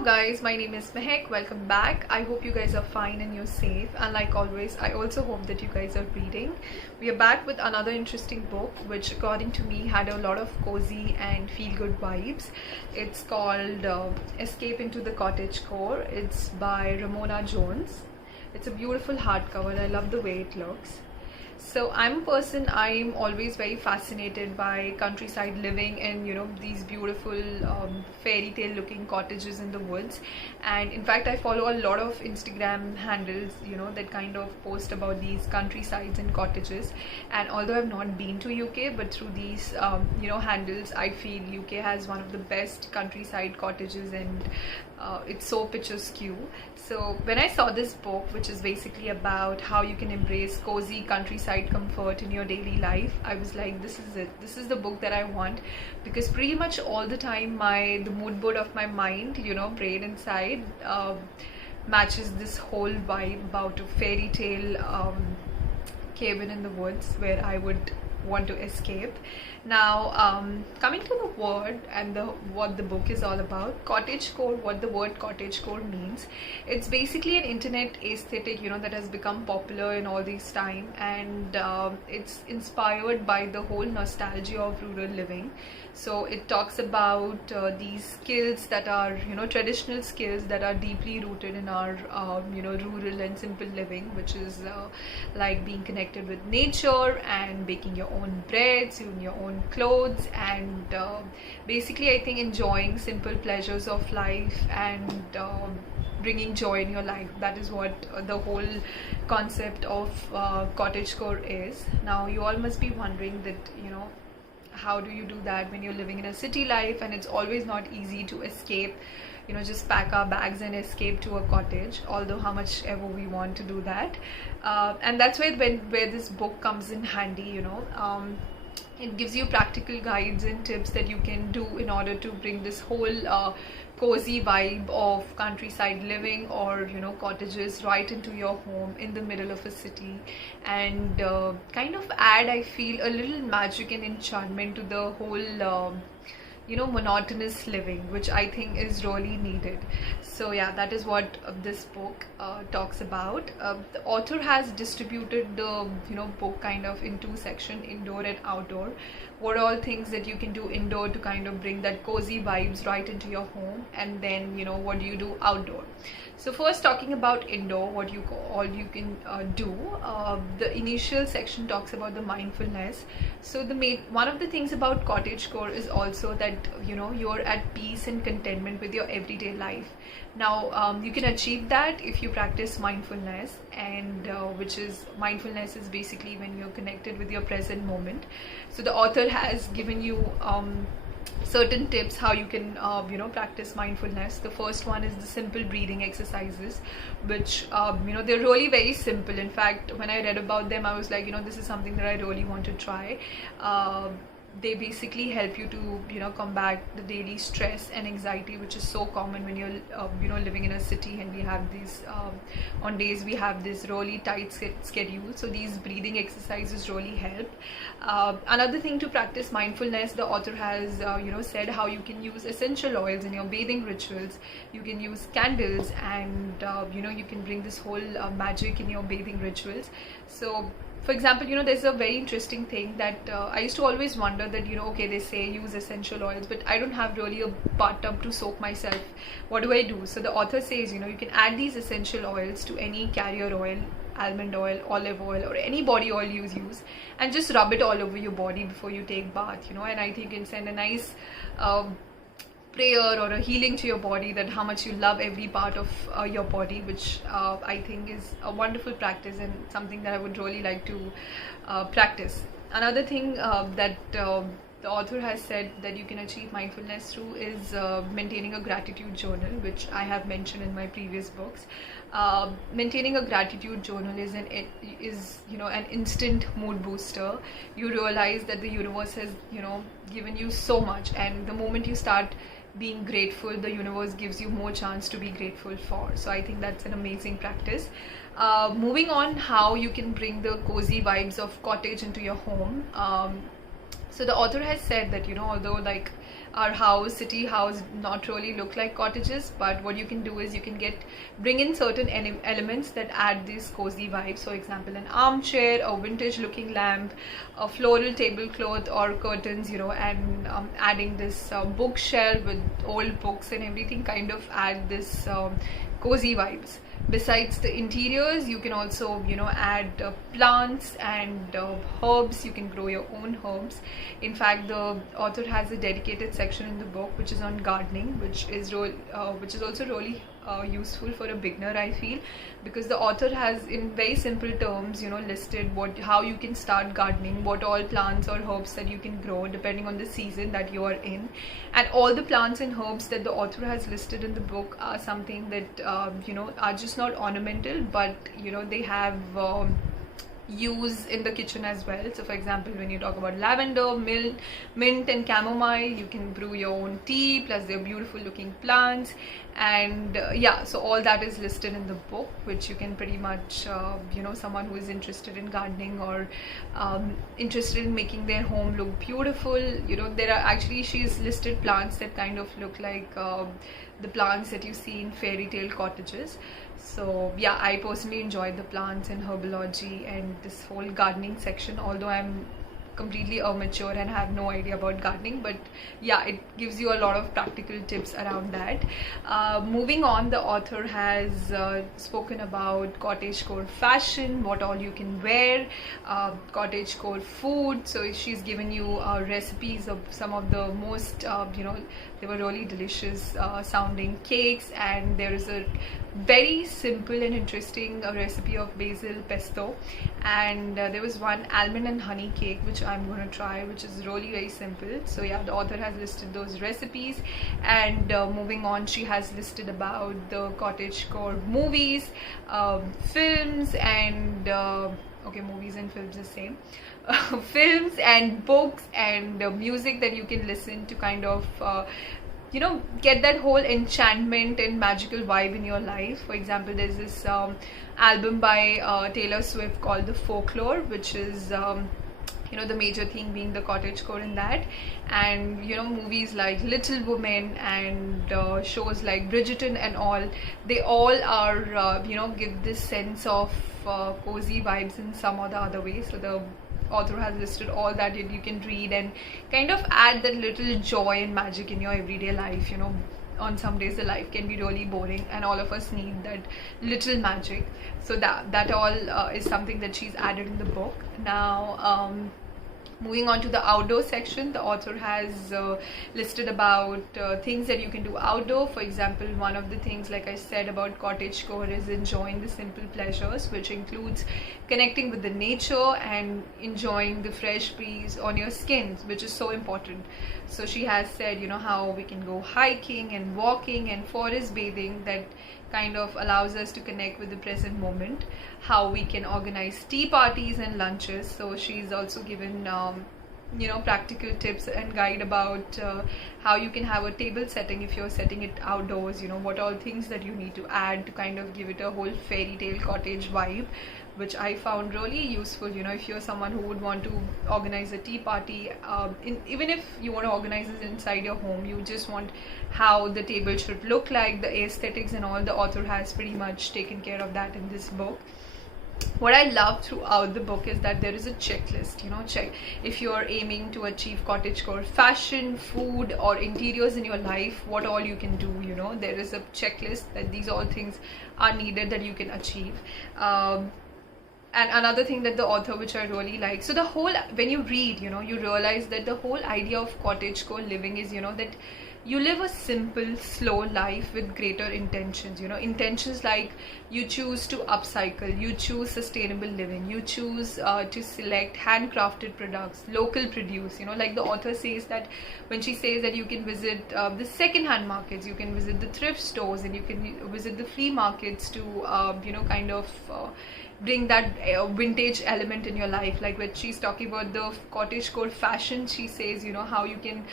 Hello guys, my name is Mehek. Welcome back. I hope you guys are fine and you're safe, and like always I also hope that you guys are reading. We are back with another interesting book which according to me had a lot of cozy and feel-good vibes. It's called Escape into the Cottagecore. It's by Ramona Jones. It's a beautiful hardcover. I love the way it looks. So I'm a person, I'm always very fascinated by countryside living and these beautiful fairy tale looking cottages in the woods. And in fact I follow a lot of Instagram handles that kind of post about these countrysides and cottages. And although I've not been to UK, but through these handles I feel UK has one of the best countryside cottages, and it's so picturesque. So when I saw this book, which is basically about how you can embrace cozy countryside comfort in your daily life, I was like, this is it. This is the book that I want, because pretty much all the time the mood board of my mind, brain inside, matches this whole vibe about a fairy tale cabin in the woods where I would want to escape. Now coming to the word and what the book is all about, cottagecore, what the word cottagecore means, it's basically an internet aesthetic that has become popular in all this time, and it's inspired by the whole nostalgia of rural living. So it talks about these skills that are traditional skills that are deeply rooted in our rural and simple living, which is like being connected with nature and baking your own bread, sewing your own clothes, and basically I think enjoying simple pleasures of life and bringing joy in your life. That is what the whole concept of cottagecore is. Now you all must be wondering that how do you do that when you're living in a city life, and it's always not easy to escape, just pack our bags and escape to a cottage, although how much ever we want to do that. And that's where this book comes in handy. It gives you practical guides and tips that you can do in order to bring this whole cozy vibe of countryside living or cottages right into your home in the middle of a city, and kind of add, I feel, a little magic and enchantment to the whole monotonous living, which I think is really needed. So yeah, that is what this book talks about. The author has distributed the book kind of in two sections, indoor and outdoor. What are all things that you can do indoor to kind of bring that cozy vibes right into your home, and then what do you do outdoor. So first, talking about indoor, what you can do. The initial section talks about the mindfulness. So one of the things about cottagecore is also that you're at peace and contentment with your everyday life. Now you can achieve that if you practice mindfulness, and mindfulness is basically when you're connected with your present moment. So the author has given you certain tips how you can practice mindfulness. The first one is the simple breathing exercises, which they're really very simple. In fact, when I read about them, I was like, this is something that I really want to try. They basically help you to combat the daily stress and anxiety, which is so common when you're living in a city, and we have these on days we have this really tight schedule. So these breathing exercises really help. Another thing to practice mindfulness, the author has said how you can use essential oils in your bathing rituals. You can use candles, and you can bring this whole magic in your bathing rituals. So for example, there's a very interesting thing that I used to always wonder that, okay, they say use essential oils, but I don't have really a bathtub to soak myself. What do I do? So the author says, you can add these essential oils to any carrier oil, almond oil, olive oil, or any body oil you use, and just rub it all over your body before you take bath, and I think it can send a nice prayer or a healing to your body, that how much you love every part of your body, which I think is a wonderful practice and something that I would really like to practice. Another thing that the author has said that you can achieve mindfulness through is maintaining a gratitude journal, which I have mentioned in my previous books. Maintaining a gratitude journal is an instant mood booster. You realize that the universe has given you so much, and the moment you start being grateful, the universe gives you more chance to be grateful for. So I think that's an amazing practice. Moving on, how you can bring the cozy vibes of cottage into your home. So the author has said that although like our house, city house, not really look like cottages. But what you can do is you can bring in certain elements that add these cozy vibes. For example, an armchair, a vintage looking lamp, a floral tablecloth or curtains, and adding this bookshelf with old books and everything kind of add this cozy vibes. Besides the interiors, you can also add plants and herbs. You can grow your own herbs. In fact, the author has a dedicated section in the book which is on gardening, which is also really useful for a beginner, I feel, because the author has in very simple terms listed how you can start gardening, what all plants or herbs that you can grow depending on the season that you are in. And all the plants and herbs that the author has listed in the book are something that are just not ornamental, but they have use in the kitchen as well. So for example, when you talk about lavender, mint and chamomile, you can brew your own tea, plus they're beautiful looking plants. And so all that is listed in the book, which you can pretty much someone who is interested in gardening or interested in making their home look beautiful, there are actually, she's listed plants that kind of look like the plants that you see in fairy tale cottages. So yeah, I personally enjoyed the plants and herbology and this whole gardening section, although I'm completely amateur and have no idea about gardening, but yeah, it gives you a lot of practical tips around that. Moving on, the author has spoken about cottagecore fashion, what all you can wear, cottagecore food. So she's given you recipes of some of the most they were really delicious sounding cakes, and there is a very simple and interesting recipe of basil pesto, and there was one almond and honey cake which I'm going to try, which is really very simple. So yeah, the author has listed those recipes. And moving on, she has listed about the cottagecore movies, films, and movies and films the same. Films and books and music that you can listen to kind of get that whole enchantment and magical vibe in your life. For example, there's this album by Taylor Swift called The Folklore, which is the major thing being the cottagecore in that. And movies like Little Women and shows like Bridgerton and all, they all are give this sense of cozy vibes in some or the other way. So the author has listed all that you can read and kind of add that little joy and magic in your everyday life. On some days the life can be really boring, and all of us need that little magic. So that all is something that she's added in the book. Now moving on to the outdoor section, the author has listed about things that you can do outdoor. For example, one of the things, like I said, about cottagecore is enjoying the simple pleasures, which includes connecting with the nature and enjoying the fresh breeze on your skin, which is so important. So she has said how we can go hiking and walking and forest bathing, that kind of allows us to connect with the present moment. How we can organize tea parties and lunches. So she's also given practical tips and guide about how you can have a table setting if you're setting it outdoors, what all things that you need to add to kind of give it a whole fairy tale cottage vibe, which I found really useful. If you're someone who would want to organize a tea party, even if you want to organize it inside your home, you just want how the table should look like, the aesthetics and all, the author has pretty much taken care of that in this book. What I love throughout the book is that there is a checklist. Check if you're aiming to achieve cottagecore fashion, food, or interiors in your life, what all you can do. There is a checklist that these all things are needed that you can achieve. And another thing that the author, which I really like, so the whole, when you read, you realize that the whole idea of cottagecore living is that you live a simple, slow life with greater intentions. Intentions like you choose to upcycle, you choose sustainable living, you choose to select handcrafted products, local produce. Like the author says that when she says that you can visit the second-hand markets, you can visit the thrift stores, and you can visit the flea markets to kind of bring that vintage element in your life. Like when she's talking about the cottagecore fashion, she says how you can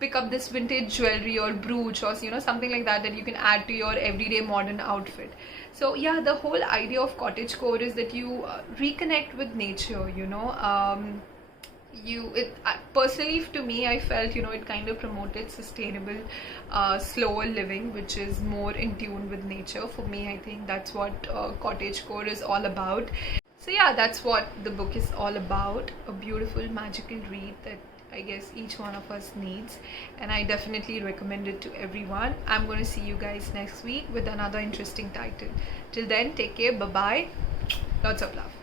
pick up this vintage jewelry or brooch or something like that you can add to your everyday modern outfit. So yeah, the whole idea of cottagecore is that you reconnect with nature. personally, to me, I felt, it kind of promoted sustainable, slower living, which is more in tune with nature. For me, I think that's what Cottagecore is all about. So yeah, that's what the book is all about. A beautiful, magical read that I guess each one of us needs, and I definitely recommend it to everyone. I'm going to see you guys next week with another interesting title. Till then, take care. Bye bye. Lots of love.